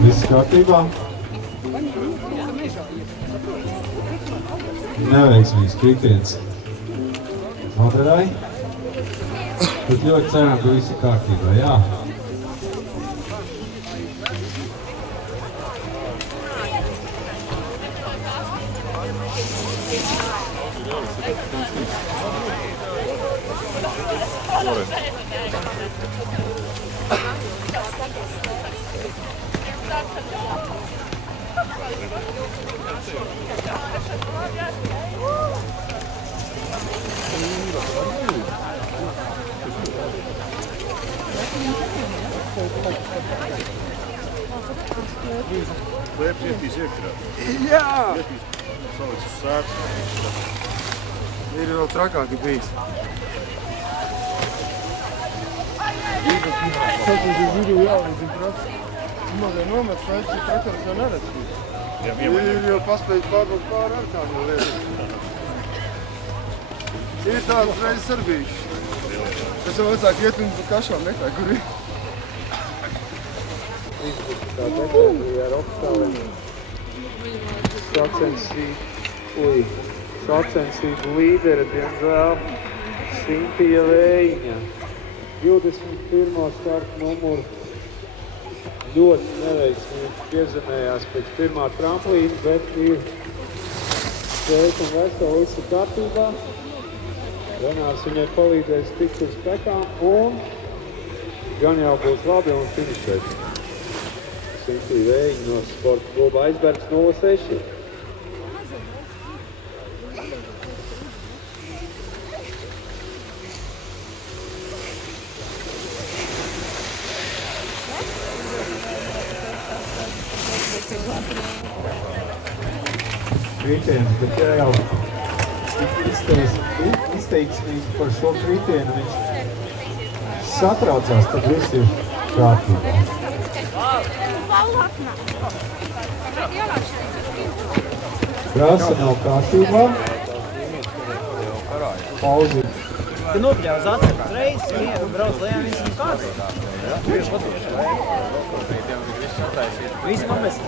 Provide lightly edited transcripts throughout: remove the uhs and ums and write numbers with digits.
Viss kārtībā? Neveiksmīgs kritiens Madarai. Bet ļoti ceram, ka viss ir kārtībā, jā. Klēps ietīs iekšā. Jā! Ietīs saliks uz sētas. Ir vēl trakāki bijis. Tāpēc ir vidu jālīdzina traks. Mazai nomet šeit, šī trakars jau neredz. Ir jau paspējis pārbraukt pāri ar kādiem lietām. Ir tādas reizes ar bijuši. Es jau vecāk iet un pa kašām nekā, kur ir. Tā deklēja ar opstāli. Sacensību līdere, diemžēl, Sintija Vējiņa. 21. starta numuru ļoti neveiksmīgi piezemējās pēc pirmā tramplīna, bet ir sveika un vesela, viss ir kārtībā. Renārs viņai palīdzēs tikt uz spekām un gan jau būs labi un finišēt. Sintija Vējiņa no sporta kluba Aizbergs 06. Kritiens, bet ja jau izteiksmīgi par šo kritienu viņš satraucās, tad viss ir kārtībā. Krāsa nav kārtībā. Pauzi. Tu nopļāvs atcept reizes, mieru, brauc lejā, viss ir kārtībā. Visi pamest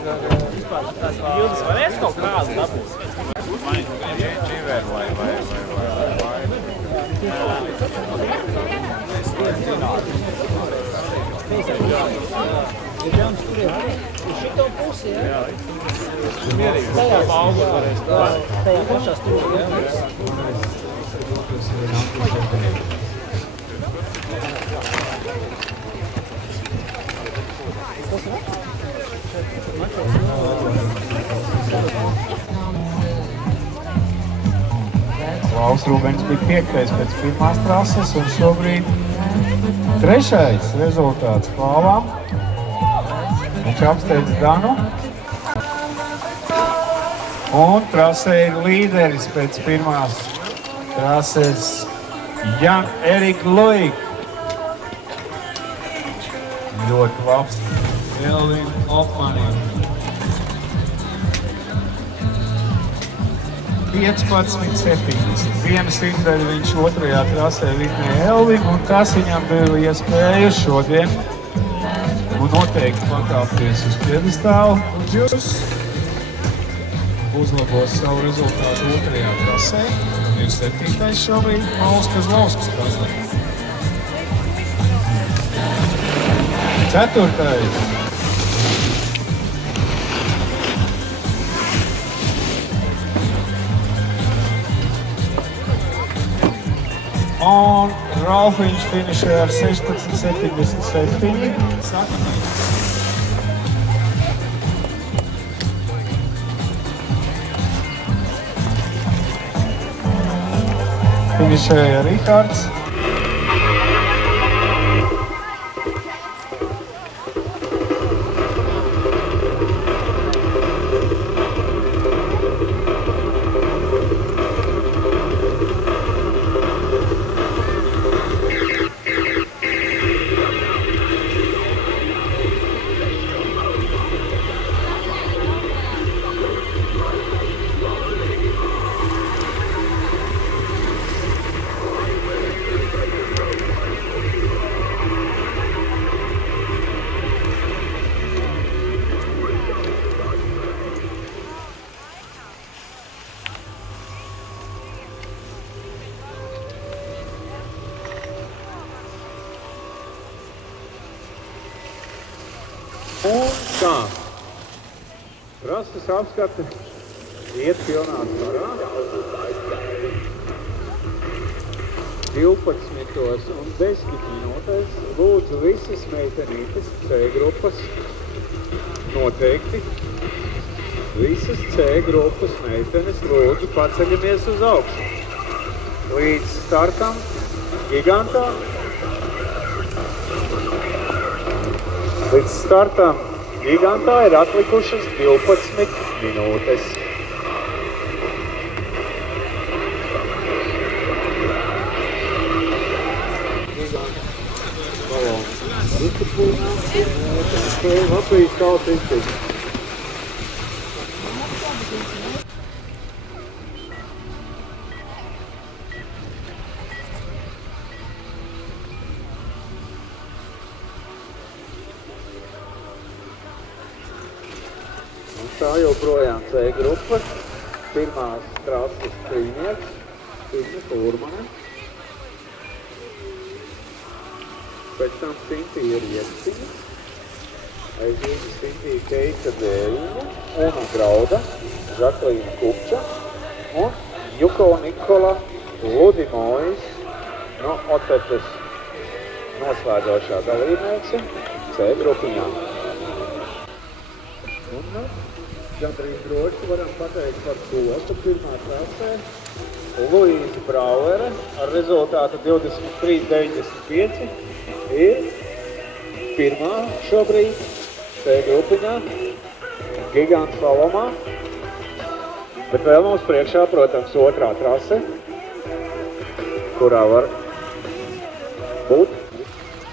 vispār tās bildes varēs kaut kādu dabūt. Čiver vai. Ir jauns kuries. Uz šito pusi, jā? Mierīgi. Tajā pašā stūrī, jā? Klaus Rūbens bija 5. pēc pirmās trases un šobrīd 3. rezultāts Klāvām. Viņš apsteidz Danu. Un trasē ir līderis pēc pirmās trases Jan-Erik Loik. Ļoti labs. Elvin Opmanim. 15-70. Simtaļu viņš 2. trasē vinēja Elvin, un tas viņam bija iespēja šodien un noteikti pakāpties uz piedestālu. Uzlabos savu rezultātu 2. trasē. Ir 7. šobrīd Mauls Kazlauskas trasē. 4. Un Ralfiņš finišē ar 16.77. Finišēja Rihards. Un tā. Rases apskate iet pilnās parā. 12 un 10 minūtēs lūdzu visas meitenītes C grupas noteikti. Visas C grupas meitenes lūdzu paceļamies uz augšu. Līdz startam gigantā. Līdz startam gigantā ir atlikušas 12 minūtes. Latvijas tautas izpildi. Tā joprojām C grupa, pirmās trases trīnieks, Signe Furmane. Pēc tam Sintija Riekciņa, aiziet Sintija Keita Dēļiņa, Una Grauda, Žaklīna Kupča un Juko Nikola Ludimojs no Otetes noslēdzošā dalībniece C grupiņā. Un gandrīz droši varam pateikt par to, ka pirmā trasē Luīza Brauere ar rezultātu 23.95 ir pirmā šobrīd C grupiņā, gigants slalomā, bet vēl mums priekšā, protams, otrā trase, kurā var būt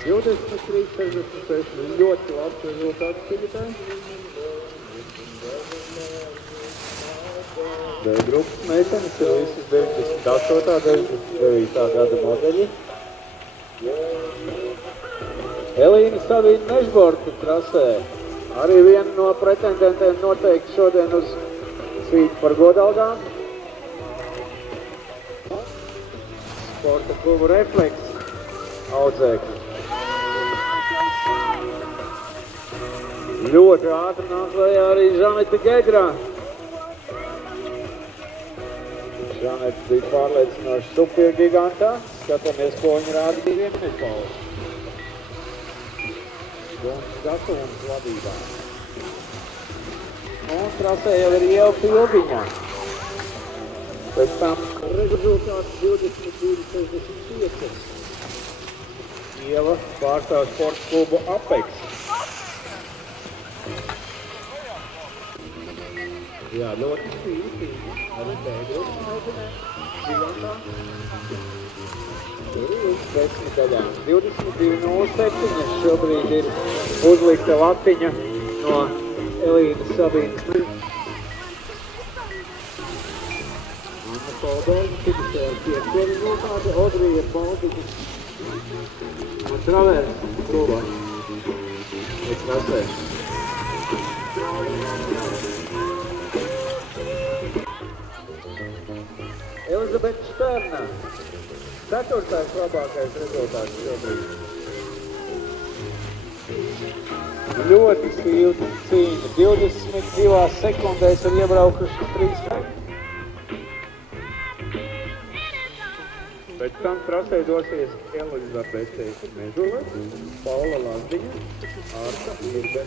23.66, ļoti labs rezultāts Filipai. D grupas meitenes ir visas 98. 99. gada modeļi. Elīna Savīna Mežborta trasē. Arī viena no pretendentiem noteikti šodien uz svītu par godalgām. Sporta klubu Refleks audzēkļi. Ļoti ātri nāk klajā arī Žaneta Gegrā. Žaneta bija pārliecinoši super gigantā. Skatāmies, ko viņi rāda diviem mežbalus. Guns Gasuns vadībā. Un trasē jau ir Ieva Pildiņā. Pēc tam rezultāts 22.65. Ieva pārstāv sporta klubu Apex. Jā, ļoti stīvi. Arī B grupas meitenēm. Gigantā. Tur ir uz 10 daļām. 22.07. šobrīd ir uzlikta latiņa no Elīnas Sabīnas. Anna Kolberga, tikai ar 5 rezultātu. Odrija Baldiņa. Un Travērs klubā. Es trasē. Elizabete Šterna. 4. labākais rezultāts šobrīd. Ļoti stīva cīņa. 22 sekundēs ir iebraukuši 3. Pēc tam trasē dosies Elizabete Mežule, Paula Lazdiņa, Ārta Irbe.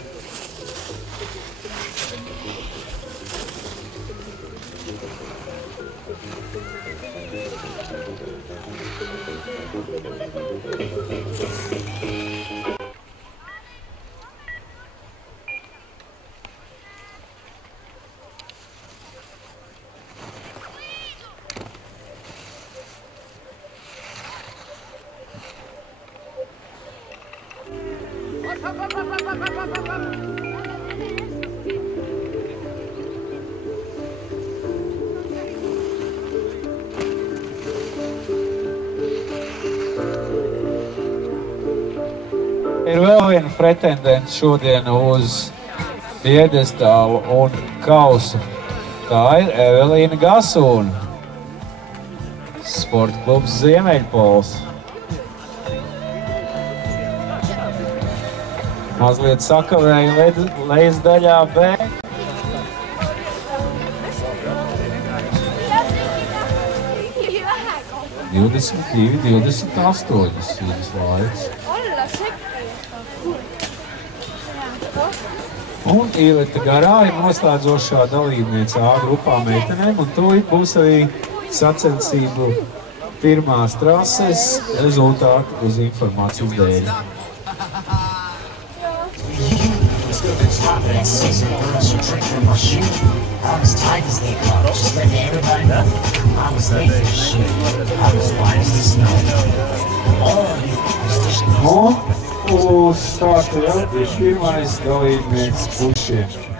Ir vēl viena pretendents šodien uz piedestālu un kausu. Tā ir Evelīna Gasūna, sporta klubs Ziemeļpols. Mazliet sakavēja lejas daļā B. 22-28 ir laiks. Un Iveta Garā ir noslēdzošā dalībniece A grupā meitenēm, un tūlīt būs arī sacensību pirmās trases rezultāti uz informācijas dēļ. Un uz starta jau ir pirmais dalībnieks pušiem.